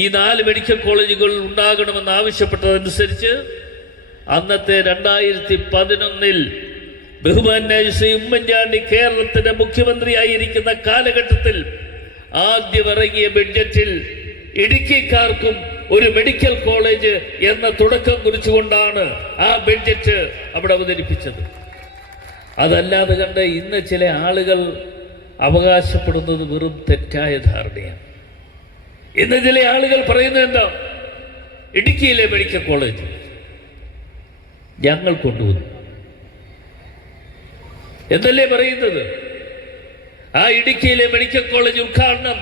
ഈ 4 മെഡിക്കൽ കോളേജുകൾ ഉണ്ടാകണമെന്ന് ആവശ്യപ്പെട്ടതനുസരിച്ച് അന്നത്തെ 2011 ബഹുമാന്യായ ശ്രീ ഉമ്മൻചാണ്ടി കേരളത്തിന്റെ മുഖ്യമന്ത്രിയായിരിക്കുന്ന കാലഘട്ടത്തിൽ ആദ്യം ഇറങ്ങിയ ബഡ്ജറ്റിൽ ഇടുക്കിക്കാർക്കും ഒരു മെഡിക്കൽ കോളേജ് എന്ന തുടക്കം കുറിച്ചുകൊണ്ടാണ് ആ ബഡ്ജറ്റ് അവിടെ അവതരിപ്പിച്ചത്. അതല്ലാതെ കണ്ട് ഇന്ന് ചില ആളുകൾ അവകാശപ്പെടുന്നത് വെറും തെറ്റായ ധാരണയാണ്. ഇന്ന് ചില ആളുകൾ പറയുന്നത് എന്താ, ഇടുക്കിയിലെ മെഡിക്കൽ കോളേജ് ഞങ്ങൾ കൊണ്ടുവന്നു എന്നല്ലേ പറയുന്നത്. ആ ഇടുക്കിയിലെ മെഡിക്കൽ കോളേജ് ഉദ്ഘാടനം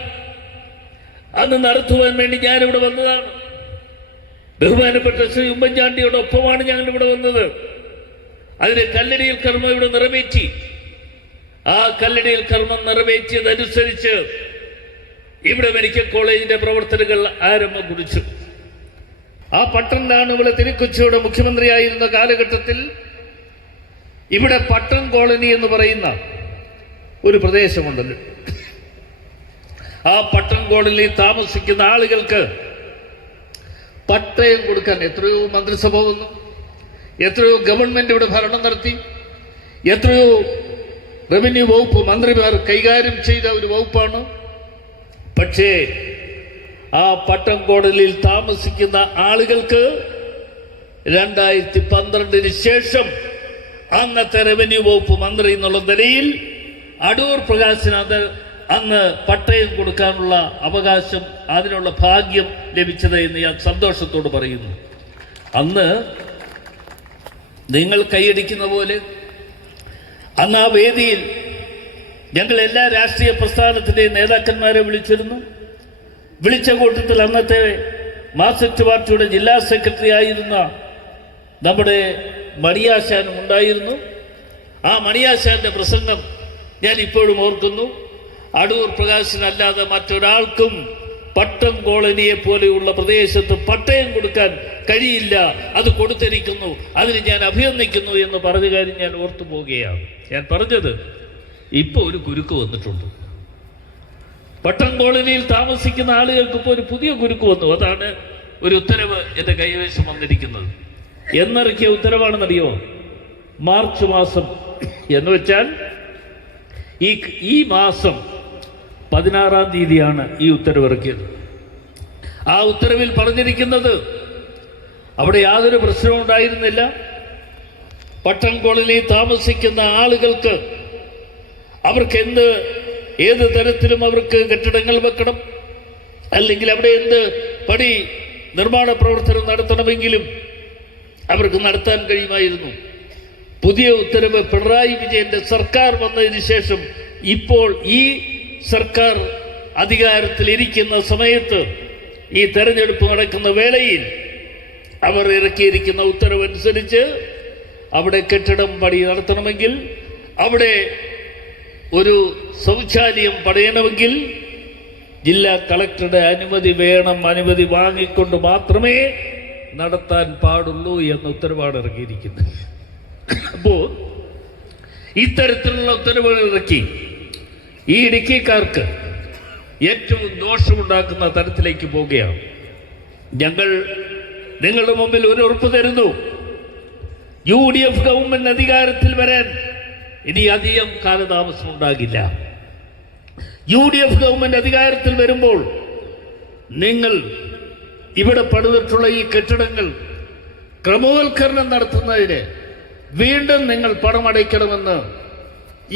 അന്ന് നടത്തുവാൻ വേണ്ടി ഞാനിവിടെ വന്നതാണ്. ബഹുമാനപ്പെട്ട ശ്രീ ഉമ്മൻചാണ്ടിയോടൊപ്പമാണ് ഞങ്ങൾ ഇവിടെ വന്നത്. അതിന് കല്ലടിയിൽ കർമ്മം ഇവിടെ നിറവേറ്റി. ആ കല്ലടിയിൽ കർമ്മം നിറവേറ്റിയതനുസരിച്ച് ഇവിടെ മെഡിക്കൽ കോളേജിന്റെ പ്രവർത്തനങ്ങൾ ആരംഭം കുറിച്ചു. ആ പട്ടണമാണ് ഇവിടെ തിരുക്കൊച്ചിയുടെ മുഖ്യമന്ത്രിയായിരുന്ന കാലഘട്ടത്തിൽ ഇവിടെ പട്ടൺ കോളനി എന്ന് പറയുന്ന ഒരു പ്രദേശമുണ്ടല്ലോ. ആ പട്ടൺ കോളനിയിൽ താമസിക്കുന്ന ആളുകൾക്ക് പട്ടയം കൊടുക്കാൻ എത്രയോ മന്ത്രിസഭ വന്നു, എത്രയോ ഗവൺമെന്റ് ഇവിടെ ഭരണം നടത്തി, എത്രയോ റവന്യൂ വകുപ്പ് മന്ത്രിമാർ കൈകാര്യം ചെയ്ത ഒരു വകുപ്പാണ്. പക്ഷേ ആ പട്ടം കോടതിയിൽ താമസിക്കുന്ന ആളുകൾക്ക് 2012 ശേഷം അന്നത്തെ റവന്യൂ വകുപ്പ് മന്ത്രി എന്നുള്ള നിലയിൽ അടൂർ പ്രകാശിന് അന്ന് പട്ടയം കൊടുക്കാനുള്ള അവകാശം, അതിനുള്ള ഭാഗ്യം ലഭിച്ചത് എന്ന് ഞാൻ സന്തോഷത്തോട് പറയുന്നു. അന്ന് നിങ്ങൾ കൈയടിക്കുന്ന പോലെ അന്ന് ആ വേദിയിൽ ഞങ്ങൾ എല്ലാ രാഷ്ട്രീയ പ്രസ്ഥാനത്തിൻ്റെയും നേതാക്കന്മാരെ വിളിച്ചിരുന്നു. വിളിച്ച കൂട്ടത്തിൽ അന്നത്തെ മാർക്സിസ്റ്റ് പാർട്ടിയുടെ ജില്ലാ സെക്രട്ടറി ആയിരുന്ന നമ്മുടെ മണിയാശാനും ഉണ്ടായിരുന്നു. ആ മണിയാശാന്റെ പ്രസംഗം ഞാൻ ഇപ്പോഴും ഓർക്കുന്നു. അടൂർ പ്രകാശിനല്ലാതെ മറ്റൊരാൾക്കും പട്ടം കോളനിയെ പോലെയുള്ള പ്രദേശത്ത് പട്ടയം കൊടുക്കാൻ കഴിയില്ല, അത് കൊടുത്തിരിക്കുന്നു, അതിന് ഞാൻ അഭിനന്ദിക്കുന്നു എന്ന് പറഞ്ഞ കാര്യം ഞാൻ ഓർത്തു പോവുകയാണ്. ഞാൻ പറഞ്ഞത് ഇപ്പോൾ ഒരു കുരുക്ക് വന്നിട്ടുണ്ട്. പട്ടം കോളനിയിൽ താമസിക്കുന്ന ആളുകൾക്ക് ഇപ്പോൾ ഒരു പുതിയ കുരുക്ക് വന്നു. അതാണ് ഒരു ഉത്തരവ് എൻ്റെ കൈവശം വന്നിരിക്കുന്നത്. എന്നിറക്കിയ ഉത്തരവാണെന്നറിയോ? മാർച്ച് മാസം എന്ന് വെച്ചാൽ ഈ മാസം 16-ാം തീയതിയാണ് ഈ ഉത്തരവിറക്കിയത്. ആ ഉത്തരവിൽ പറഞ്ഞിരിക്കുന്നത് അവിടെ യാതൊരു പ്രശ്നവും ഉണ്ടായിരുന്നില്ല. പട്ടം കോളനിയിൽ താമസിക്കുന്ന ആളുകൾക്ക് അവർക്ക് ഏത് തരത്തിലും അവർക്ക് കെട്ടിടങ്ങൾ വെക്കണം, അല്ലെങ്കിൽ അവിടെ എന്ത് പണി നിർമ്മാണ പ്രവർത്തനം നടത്തണമെങ്കിലും അവർക്ക് നടത്താൻ കഴിയുമായിരുന്നു. പുതിയ ഉത്തരവ് പിണറായി വിജയന്റെ സർക്കാർ വന്നതിന് ശേഷം ഇപ്പോൾ ഈ സർക്കാർ അധികാരത്തിൽ ഇരിക്കുന്ന സമയത്ത്, ഈ തെരഞ്ഞെടുപ്പ് നടക്കുന്ന വേളയിൽ അവർ ഇറക്കിയിരിക്കുന്ന ഉത്തരവനുസരിച്ച് അവിടെ കെട്ടിടം പണി നടത്തണമെങ്കിൽ, അവിടെ ഒരു ശൗചാലയം പണിയണമെങ്കിൽ ജില്ലാ കളക്ടറുടെ അനുമതി വേണം. അനുമതി വാങ്ങിക്കൊണ്ട് മാത്രമേ നടത്താൻ പാടുള്ളൂ എന്ന ഉത്തരവാണ് ഇറക്കിയിരിക്കുന്നത്. അപ്പോൾ ഇത്തരത്തിലുള്ള ഉത്തരവുകൾ ഇറക്കി ഈ ഇടുക്കിക്കാർക്ക് ഏറ്റവും ദോഷമുണ്ടാക്കുന്ന തരത്തിലേക്ക് പോവുകയാണ്. ഞങ്ങൾ നിങ്ങളുടെ മുമ്പിൽ ഒരു ഉറപ്പ് തരുന്നു. UDF ഗവൺമെന്റ് അധികാരത്തിൽ വരാൻ ഇനി അധികം കാലതാമസം ഉണ്ടാകില്ല. UDF ഗവൺമെന്റ് അധികാരത്തിൽ വരുമ്പോൾ നിങ്ങൾ ഇവിടെ പണിതിട്ടുള്ള ഈ കെട്ടിടങ്ങൾ ക്രമവൽക്കരണം നടത്തുന്നതിന് വീണ്ടും നിങ്ങൾ പണമടയ്ക്കണമെന്ന്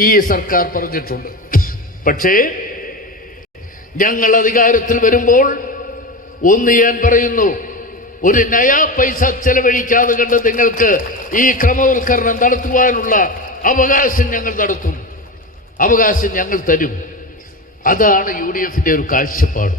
ഈ സർക്കാർ പറഞ്ഞിട്ടുണ്ട്. പക്ഷേ ഞങ്ങൾ അധികാരത്തിൽ വരുമ്പോൾ ഒന്ന് ഞാൻ പറയുന്നു, ഒരു നയാ പൈസ ചെലവഴിക്കാതെ കണ്ട് നിങ്ങൾക്ക് ഈ ക്രമവൽക്കരണം നടത്തുവാനുള്ള അവകാശം ഞങ്ങൾ നടത്തും, അവകാശം ഞങ്ങൾ തരും. അതാണ് UDFന്റെ ഒരു കാഴ്ചപ്പാട്.